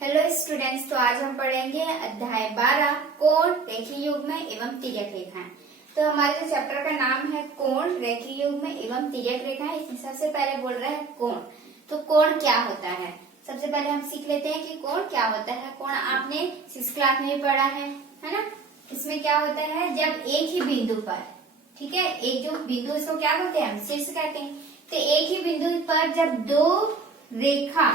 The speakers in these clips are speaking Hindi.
हेलो स्टूडेंट्स, तो आज हम पढ़ेंगे अध्याय 12 कोण, रेखीय युग्म एवं तिर्यक रेखाएं। तो हमारे जो चैप्टर का नाम है कोण, रेखीय युग्म एवं तिर्यक रेखाएं। इसमें सबसे पहले बोल रहे हैं कोण। तो कोण क्या होता है, सबसे पहले हम सीख लेते हैं कि कोण क्या होता है। कोण आपने 6th क्लास में भी पढ़ा है ना। इसमें क्या होता है, जब एक ही बिंदु पर, ठीक है, एक जो बिंदु इसको क्या कहते हैं, हम शीर्ष कहते हैं। तो एक ही बिंदु पर जब दो रेखा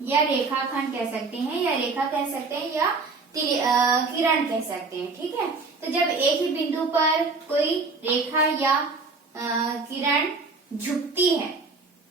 या रेखाखंड कह सकते हैं, या रेखा कह सकते हैं, या किरण कह सकते हैं, ठीक है। तो जब एक ही बिंदु पर कोई रेखा या किरण झुकती है,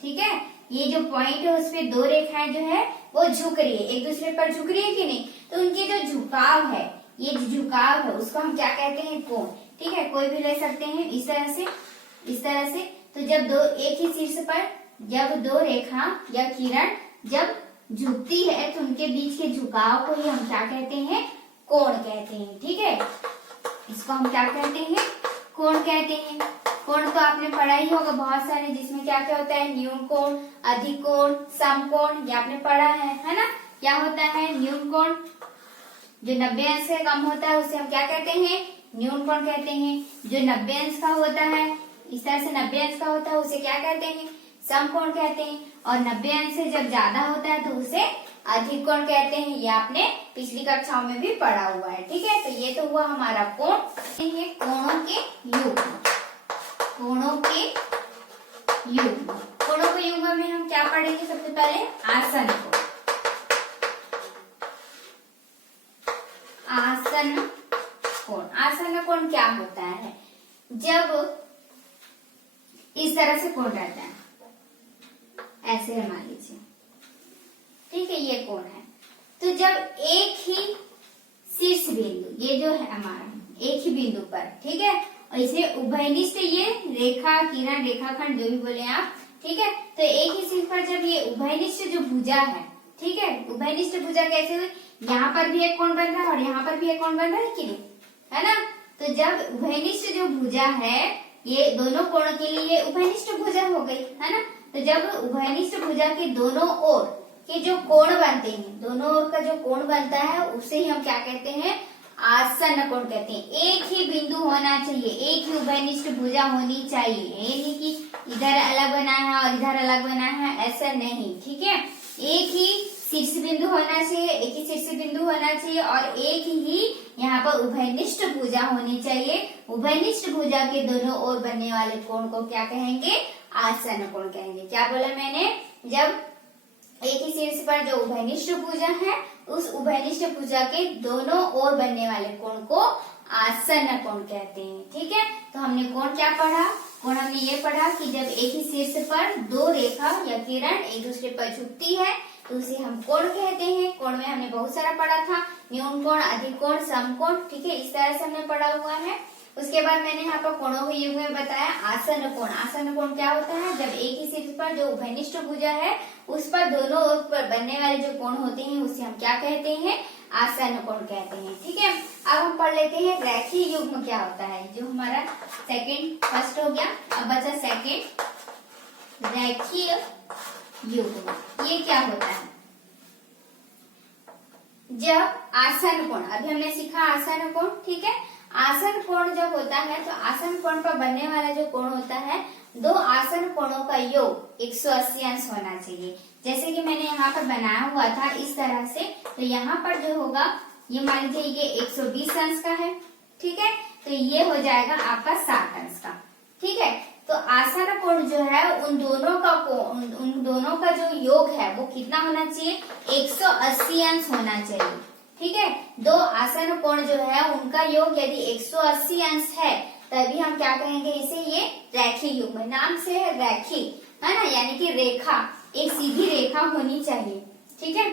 ठीक है, ये जो पॉइंट है उस पे दो रेखाएं जो है वो झुक रही है, एक दूसरे पर झुक रही है कि नहीं। तो उनके जो झुकाव है, ये जो झुकाव है उसको हम क्या कहते हैं, कोण, ठीक है। कोई भी ले सकते हैं इस तरह से, इस तरह से। तो जब दो एक ही शीर्ष पर जब दो रेखा या किरण जब झुकती है तो उनके बीच के झुकाव को ही हम क्या कहते हैं, कोण कहते हैं, ठीक है। इसको हम क्या कहते हैं, कोण कहते हैं। कोण तो आपने पढ़ा ही होगा बहुत सारे, जिसमें क्या क्या होता है, न्यून कोण, अधिक कोण, समकोण, ये आपने पढ़ा है ना। क्या होता है न्यून कोण, जो 90 अंश से कम होता है उसे हम क्या कहते हैं, न्यून कोण कहते हैं। जो 90 अंश का होता है, इस तरह से 90 अंश का होता है, उसे क्या कहते हैं, समकोण कहते हैं। और 90 अंश से जब ज्यादा होता है तो उसे अधिक कोण कहते हैं। ये आपने पिछली कक्षाओं में भी पढ़ा हुआ है, ठीक है। तो ये तो हुआ हमारा कोण। ये कोणों के युग्म, कोणों के युग्म। कोणों के युग्म में हम क्या पढ़ेंगे, सबसे पहले आसन कोण। आसन कोण, आसन कोण क्या होता है, जब इस तरह से कोण रहता है, ऐसे है मान लीजिए, ठीक है, ये कोण है। तो जब एक ही शीर्ष बिंदु, ये जो है हमारा एक ही बिंदु पर, ठीक है, और इसे उभयनिष्ठ, ये रेखा किरण रेखाखंड जो भी बोले आप, ठीक है। तो एक ही शीर्ष पर जब ये उभयनिष्ठ जो भुजा है, ठीक है, उभयनिष्ठ भुजा कैसे हुई, यहाँ पर भी एक कोण बन रहा है और यहाँ पर भी एक कोण बन रहा है कि नहीं, है ना। तो जब उभयनिष्ठ जो भुजा है, ये दोनों कोण के लिए ये उभयनिष्ठ भुजा हो गई, है ना। तो जब उभयनिष्ठ भुजा के दोनों ओर के जो कोण बनते हैं, दोनों ओर का जो कोण बनता है उसे ही हम क्या कहते हैं, आसन्न कोण कहते हैं। एक ही बिंदु होना चाहिए, एक ही उभयनिष्ठ भुजा होनी चाहिए, ये नहीं कि इधर अलग बना है और इधर अलग बना है, ऐसा नहीं, ठीक है। एक ही शीर्ष बिंदु होना चाहिए, एक ही शीर्ष बिंदु होना चाहिए, और एक ही यहाँ पर उभयनिष्ठ भुजा होनी चाहिए। उभयनिष्ठ भुजा के दोनों ओर बनने वाले कोण को क्या कहेंगे, आसन्न कोण कहेंगे। क्या बोला मैंने, जब एक ही शीर्ष पर जो उभयनिष्ठ भुजा है, उस उभयनिष्ठ भुजा के दोनों ओर बनने वाले कोण को आसन्न कोण कहते हैं, ठीक है। तो हमने कोण क्या पढ़ा, कोण हमने ये पढ़ा कि जब एक ही शीर्ष पर दो रेखा या किरण एक दूसरे पर झुकती है तो उसे हम कोण कहते हैं। कोण में हमने बहुत सारा पढ़ा था, न्यून कोण, अधिक कोण, समकोण, ठीक है, इस तरह से हमने पढ़ा हुआ है। उसके बाद मैंने यहाँ पर कोणों के युग्म में बताया आसन्न कोण। आसन्न कोण क्या होता है, जब एक ही शीर्ष पर जो उभयनिष्ठ भुजा है उस पर दोनों ओर पर बनने वाले जो कोण होते हैं उसे हम क्या कहते हैं, आसन्न कोण कहते हैं, ठीक है। अब हम पढ़ लेते हैं रेखीय युग्म क्या होता है, जो हमारा फर्स्ट हो गया, अब बचा सेकेंड, रेखीय युग्म। ये क्या होता है, जब आसन्न कोण, अभी हमने सीखा आसन्न कोण, ठीक है। आसन्न कोण जब होता है तो आसन्न कोण पर बनने वाला जो कोण होता है, दो आसन्न कोणों का योग 180 अंश होना चाहिए। जैसे कि मैंने यहाँ पर बनाया हुआ था इस तरह से, तो यहाँ पर जो होगा, ये मान लीजिए ये 120 अंश का है, ठीक है। तो ये हो जाएगा आपका 60 अंश का, ठीक है। तो आसन्न कोण जो है उन दोनों का जो योग है वो कितना होना चाहिए, 180 अंश होना चाहिए, ठीक है। दो आसन्न कोण जो है उनका योग यदि 180 अंश है तभी हम क्या कहेंगे, इसे ये रेखीय युग्म, नाम से है रेखीय, है ना, यानी कि रेखा, एक सीधी रेखा होनी चाहिए, ठीक है।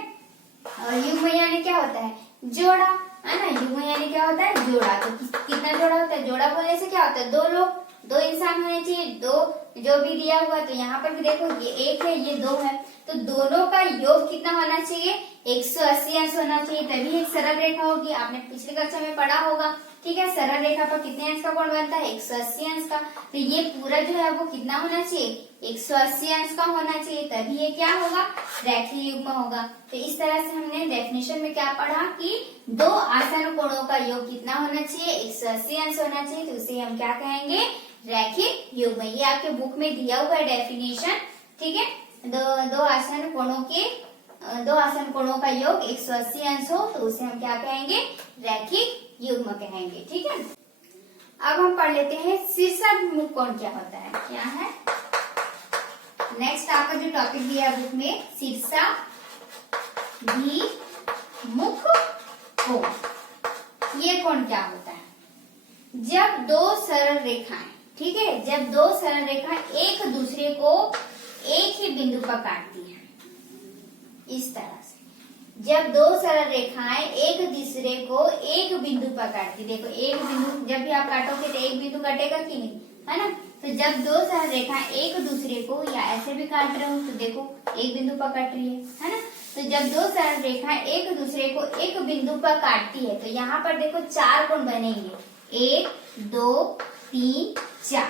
और युग्म यानी क्या होता है, जोड़ा, है ना। युग्म यानी क्या होता है, जोड़ा। तो कितना जोड़ा होता है, जोड़ा बोलने से क्या होता है, दो लोग, दो इंसान होने चाहिए, दो जो भी दिया हुआ, तो यहाँ पर भी देखो ये एक है, ये दो है, तो दोनों का योग कितना होना चाहिए, 180 अंश होना चाहिए, तभी एक सरल रेखा होगी। आपने पिछली कक्षा में पढ़ा होगा ठीक है। सरल रेखा पर कितने अंश का कोण बनता है? 180 अंश का। तो ये पूरा जो है वो कितना होना चाहिए? 180 अंश का होना चाहिए, तभी ये क्या होगा? रेखीय युग्म होगा। तो इस तरह से हमने डेफिनेशन में क्या पढ़ा कि दो आसन कोणों का योग कितना होना चाहिए? 180 अंश होना चाहिए। तो उसे हम क्या कहेंगे? रैखिक युग्म। ये आपके बुक में दिया हुआ है डेफिनेशन, ठीक है। दो आसन कोणों का योग 180 अंश हो तो उसे हम क्या कहेंगे? रैखिक युग्म कहेंगे, ठीक है। अब हम पढ़ लेते हैं शीर्षाभिमुख कोण क्या होता है। क्या है नेक्स्ट आपका जो टॉपिक दिया है बुक में, शीर्षाभिमुख कोण। ये कोण क्या होता है? जब दो सरल रेखाएं, ठीक है, जब दो सरल रेखाएं एक दूसरे को एक ही बिंदु पर काटती हैं, इस तरह से जब दो सरल रेखाएं एक दूसरे को एक बिंदु पर काटती, देखो एक बिंदु जब भी आप काटोगे तो एक बिंदु कटेगा कि नहीं, है ना। तो जब दो सरल रेखाएं एक दूसरे को या ऐसे भी काट रहे हो तो देखो एक बिंदु पर कट रही है ना। तो जब दो सरल रेखाएं एक दूसरे को एक बिंदु पर काटती है तो यहाँ पर देखो चार कोण बनेंगे, 1 2 3 4।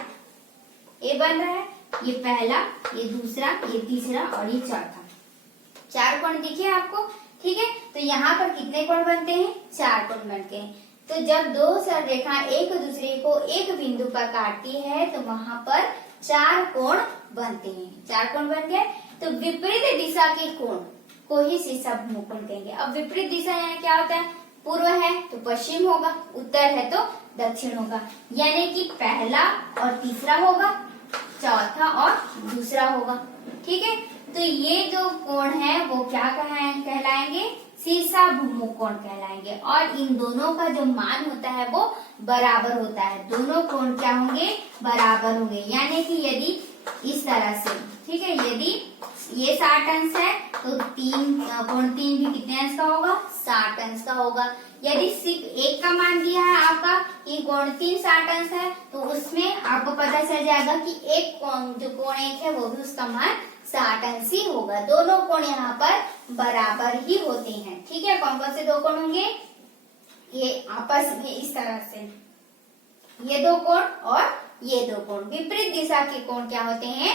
ये बन रहा है, ये पहला, ये दूसरा, ये तीसरा और ये चौथा। चार कोण दिखे आपको, ठीक है। तो यहाँ पर कितने कोण बनते हैं? 4 कोण बनते हैं। तो जब दो सरल रेखा एक दूसरे को एक बिंदु पर काटती है तो वहां पर 4 कोण बनते हैं। 4 कोण बन गए। तो विपरीत दिशा के कोण को ही शीर्षाभिमुख कोण कहेंगे। अब विपरीत दिशा यानी क्या होता है? पूर्व है तो पश्चिम होगा, उत्तर है तो दक्षिण होगा। यानी कि पहला और तीसरा होगा, चौथा और दूसरा होगा, ठीक है। तो ये जो कोण है वो क्या कहलाएंगे? शीर्षाभिमुख कोण कहलाएंगे। और इन दोनों का जो मान होता है वो बराबर होता है। दोनों कोण क्या होंगे? बराबर होंगे। यानी कि यदि इस तरह से, ठीक है, यदि ये 60 अंश है तो कोण 3 भी कितने अंश का होगा? 60 अंश का होगा। यदि सिर्फ एक का मान दिया है आपका कि कोण 3 60 अंश है तो उसमें आपको पता चल जाएगा कि एक कोण जो कोण 1 है वो भी उसका मान 60 अंश ही होगा। दोनों कोण यहाँ पर बराबर ही होते हैं, ठीक है। कौन कौन से दो कोण होंगे? ये आपस में इस तरह से ये दो कोण और ये दो कोण। विपरीत दिशा के कोण क्या होते हैं?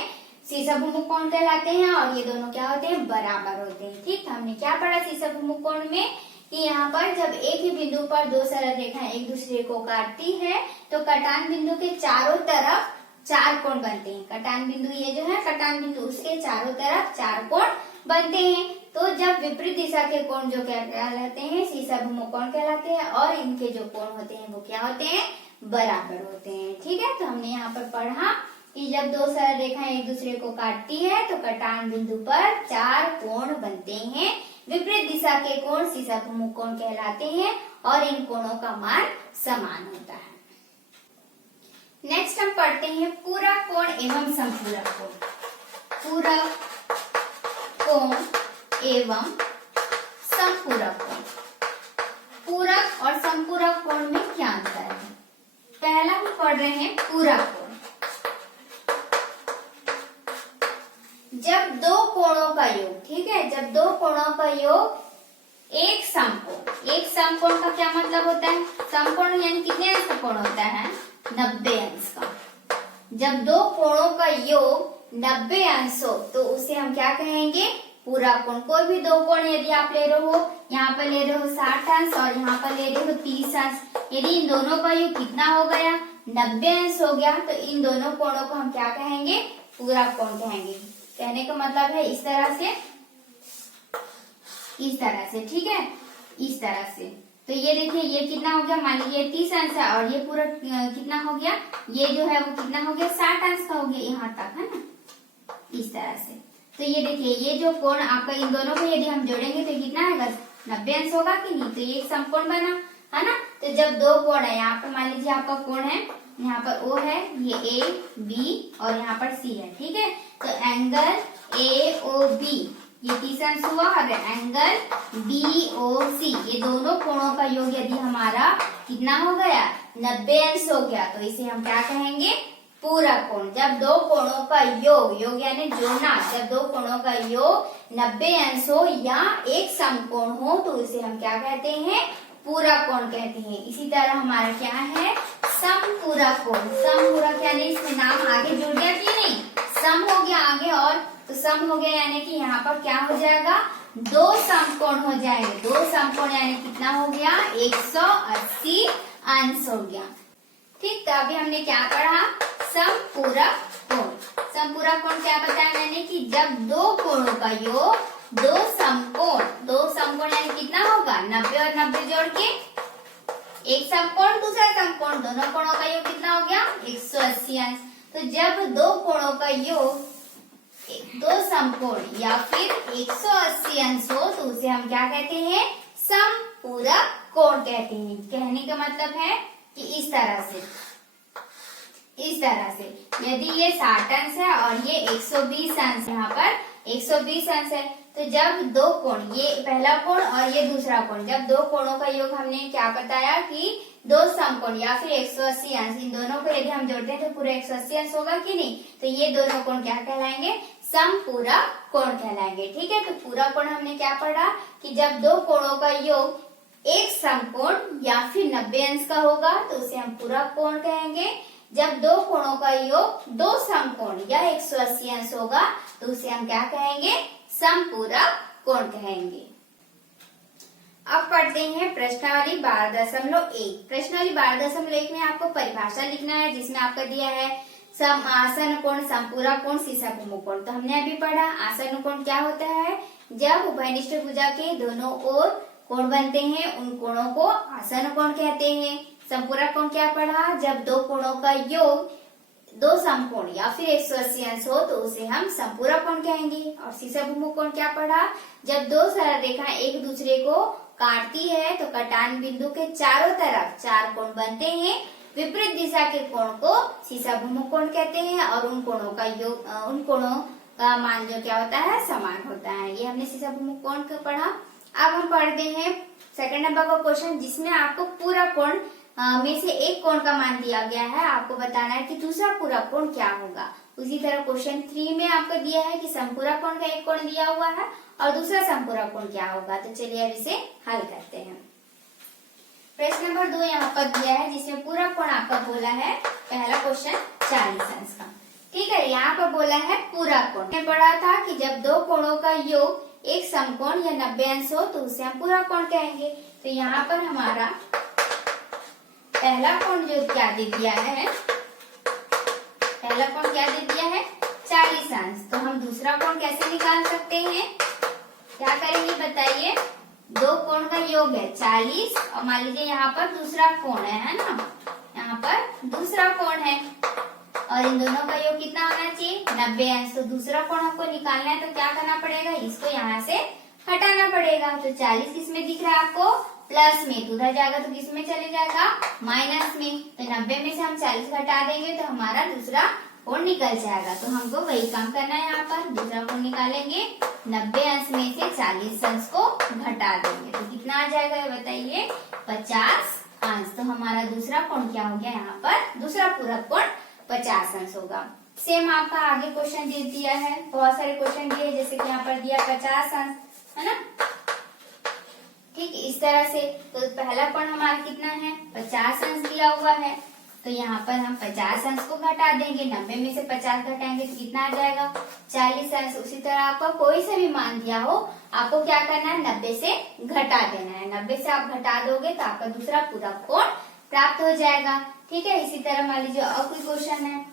शीर्षाभिमुख कोण कहलाते हैं। और ये दोनों क्या होते हैं? बराबर होते हैं, ठीक। हमने क्या पढ़ा शीर्षाभिमुख कोण में कि यहाँ पर जब एक ही बिंदु पर दो सरल रेखाएं एक दूसरे को काटती है तो कटान बिंदु के चारों तरफ 4 कोण बनते हैं। कटान बिंदु ये जो है कटान बिंदु, उसके चारों तरफ 4 कोण बनते हैं। तो जब विपरीत दिशा के कोण जो क्या कहलाते हैं? शीर्षाभिमुख कोण कहलाते हैं। और इनके जो कोण होते हैं वो क्या होते हैं? बराबर होते हैं, ठीक है। तो हमने यहाँ पर पढ़ा कि जब दो सरल रेखाएं एक दूसरे को काटती है तो कटान बिंदु पर 4 कोण बनते हैं। विपरीत दिशा के कोण शीर्षाभिमुख कोण कहलाते हैं और इन कोणों का मान समान होता है। नेक्स्ट हम पढ़ते हैं पूरक कोण एवं संपूरक कोण। पूरक कोण एवं संपूरक कोण। पूरक और संपूरक कोण में क्या अंतर है? पहला हम पढ़ रहे हैं पूरक कोण। जब दो कोणों का योग, ठीक है, जब दो कोणों का योग एक समकोण। एक समकोण का क्या मतलब होता है? समकोण यानी कितने अंश का कोण होता है? 90 अंश का। जब दो कोणों का योग 90 अंश हो तो उसे हम क्या कहेंगे? पूरक कोण। कोई भी दो कोण यदि आप ले रहे हो, यहाँ पर ले रहे हो 60 अंश और यहाँ पर ले रहे हो 30 अंश, यदि इन दोनों का योग कितना हो गया? 90 अंश हो गया तो इन दोनों कोणों को हम क्या कहेंगे? पूरक कोण कहेंगे। कहने का मतलब है इस तरह से, ठीक है, इस तरह से। तो ये देखिए ये कितना हो गया? मान लीजिए 30 अंश है और ये पूरा कितना हो गया? ये जो है वो कितना हो गया? 60 अंश का हो गया यहाँ तक, है ना, इस तरह से। तो ये देखिए ये जो कोण आपका इन दोनों को यदि हम जोड़ेंगे तो कितना आएगा? 90 अंश होगा कि नहीं? तो ये समकोण बना, है ना। तो जब दो कोण है, यहाँ पर मान लीजिए आपका कोण है, यहाँ पर O है, ये A B और यहाँ पर C है, ठीक है। तो एंगल AOB ये 30 अंश हुआ और एंगल BOC ये दोनों कोणों का योग यदि हमारा कितना हो गया? 90 अंश हो गया तो इसे हम क्या कहेंगे? पूरक कोण। जब दो कोणों का योग यानी जोड़ना, जब दो कोणों का योग 90 अंश हो या एक समकोण हो तो इसे हम क्या कहते हैं? पूरक कोण कहते हैं। इसी तरह हमारा क्या है, समपूरक कोण। समपूरक यानी इसमें नाम आगे जुड़ गया कि नहीं, सम हो गया आगे, और तो सम हो गया यानी कि यहाँ पर क्या हो जाएगा, दो समकोण हो जाएंगे। दो समकोण यानी कितना हो गया, 180 अंश हो गया। ठीक, तो अभी हमने क्या पढ़ा, समपूरक कोण। समपूरक कोण क्या बताया मैंने कि जब दो कोणों का योग दो समकोण यानी कितना होगा, 90 और 90 जोड़ के एक समकोण दूसरा समकोण, दोनों कोणों का योग कितना हो गया, 180 अंश। तो जब दो कोणों का योग दो समकोण या फिर 180 अंश हो तो उसे हम क्या कहते हैं, समपूरक कोण कहते हैं। कहने का मतलब है कि इस तरह से यदि ये 60 अंश है और ये 120 अंश, यहाँ पर 120 अंश है, तो जब दो कोण, ये पहला कोण और ये दूसरा कोण, जब दो कोणों का योग हमने क्या बताया कि दो समकोण या फिर 180 अंश, इन दोनों को यदि हम जोड़ते हैं तो पूरा 180 अंश होगा कि नहीं, तो ये दोनों कोण क्या कहलाएंगे, समपूरक कोण कहलाएंगे। ठीक है, तो पूरक कोण हमने क्या पढ़ा कि जब दो कोणों का योग एक समकोण या फिर 90 अंश का होगा तो उसे हम पूरक कोण कहेंगे। जब दो कोणों का योग दो समकोण या 180 अंश होगा तो उसे हम क्या कहेंगे, समपूरक कोण कहेंगे। अब पढ़ते हैं प्रश्नावली 12.1। प्रश्नावली 12.1 में आपको परिभाषा लिखना है, जिसमें आपका दिया है आसन कोण, समपूरक कोण, सीसाभूमि कोण। तो हमने अभी पढ़ा आसन कोण क्या होता है, जब उभयनिष्ठ भुजा के दोनों ओर कोण बनते हैं उन कोणों को आसन कोण कहते हैं। समपूरक कोण क्या पढ़ा, जब दो कोणों का योग दो समकोण या फिर 180 अंश हो तो उसे हम समपूरक कोण कहेंगे। और सीसाभूमि कोण क्या पढ़ा, जब दो सरल रेखाएं एक दूसरे को काटती है तो कटान बिंदु के चारों तरफ चार कोण बनते हैं। विपरीत दिशा के कोण को सीसाभूमि कोण कहते हैं और उन कोणों का मान जो क्या होता है, समान होता है। ये हमने सीसाभूमि कोण को पढ़ा। अब हम पढ़ते हैं सेकंड नंबर का क्वेश्चन, जिसमें आपको पूरक कोण में से एक कोण का मान दिया गया है, आपको बताना है कि दूसरा पूरक कोण क्या होगा। उसी तरह क्वेश्चन 3 में आपको दिया है कि समपूरक कोण का एक कोण दिया हुआ है और दूसरा समपूरक कोण क्या होगा। तो चलिए अब इसे हल करते हैं। प्रश्न नंबर 2 यहाँ पर दिया है, जिसमें पूरक कोण आपका बोला है, पहला क्वेश्चन 40 अंश का। ठीक है, यहाँ पर बोला है पूरक कोण। मैंने पढ़ा था कि जब दो कोणों का योग एक समकोण या 90 अंश हो तो उसे हम पूरक कोण कहेंगे। तो यहाँ पर हमारा पहला कोण जो क्या दे दिया है, पहला कोण क्या दे दिया है, 40 अंश। तो हम दूसरा कोण कैसे निकाल सकते हैं, क्या करेंगे बताइए। दो कोण का योग है 40 और मान लीजिए यहाँ पर दूसरा कोण है ना, यहाँ पर दूसरा कोण है और इन दोनों का योग कितना होना चाहिए, 90 अंश। तो दूसरा कोण हमको निकालना है तो क्या करना पड़ेगा, इसको यहाँ से हटाना पड़ेगा। तो 40 किसमें दिख रहा है आपको, प्लस में, तो उधर जाएगा तो किस में चले जाएगा, माइनस में। तो 90 में से हम 40 घटा देंगे तो हमारा दूसरा कोण निकल जाएगा। तो हमको वही काम करना है, यहाँ पर दूसरा कोण निकालेंगे, 90 अंश में से 40 अंश को घटा देंगे तो कितना आ जाएगा ये बताइए, 50 अंश। तो हमारा दूसरा कोण क्या हो गया, यहाँ पर दूसरा पूरक कोण 50 अंश होगा। सेम आपका आगे क्वेश्चन दे दिया है, बहुत सारे क्वेश्चन दिए, जैसे कि यहाँ पर दिया 50 अंश, है ना। ठीक, इस तरह से तो पहला कोण हमारा कितना है, 50 अंश दिया हुआ है। तो यहाँ पर हम 50 अंश को घटा देंगे, 90 में से 50 घटाएंगे तो कितना आ जाएगा, 40 अंश। उसी तरह आपका कोई सा भी मान दिया हो, आपको क्या करना है, 90 से घटा देना है। 90 से आप घटा दोगे तो आपका दूसरा पूरक कोण प्राप्त हो जाएगा। ठीक है, इसी तरह मान लीजिए और कोई क्वेश्चन है,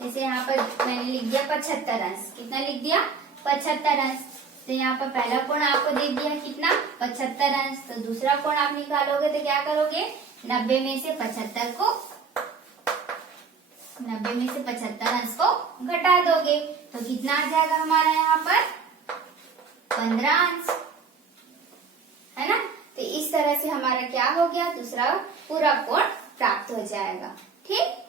जैसे यहाँ पर मैंने लिख दिया 75 अंश। कितना लिख दिया, 75 अंश। तो यहाँ पर पहला कोण आपको दे दिया कितना, 75 अंश। तो दूसरा कोण आप निकालोगे तो क्या करोगे, 90 में से 75 को 90 में से 75 अंश को घटा दोगे तो कितना आ जाएगा हमारा यहाँ पर, 15 अंश, है ना। तो इस तरह से हमारा क्या हो गया, दूसरा पूरक कोण प्राप्त हो जाएगा। ठीक।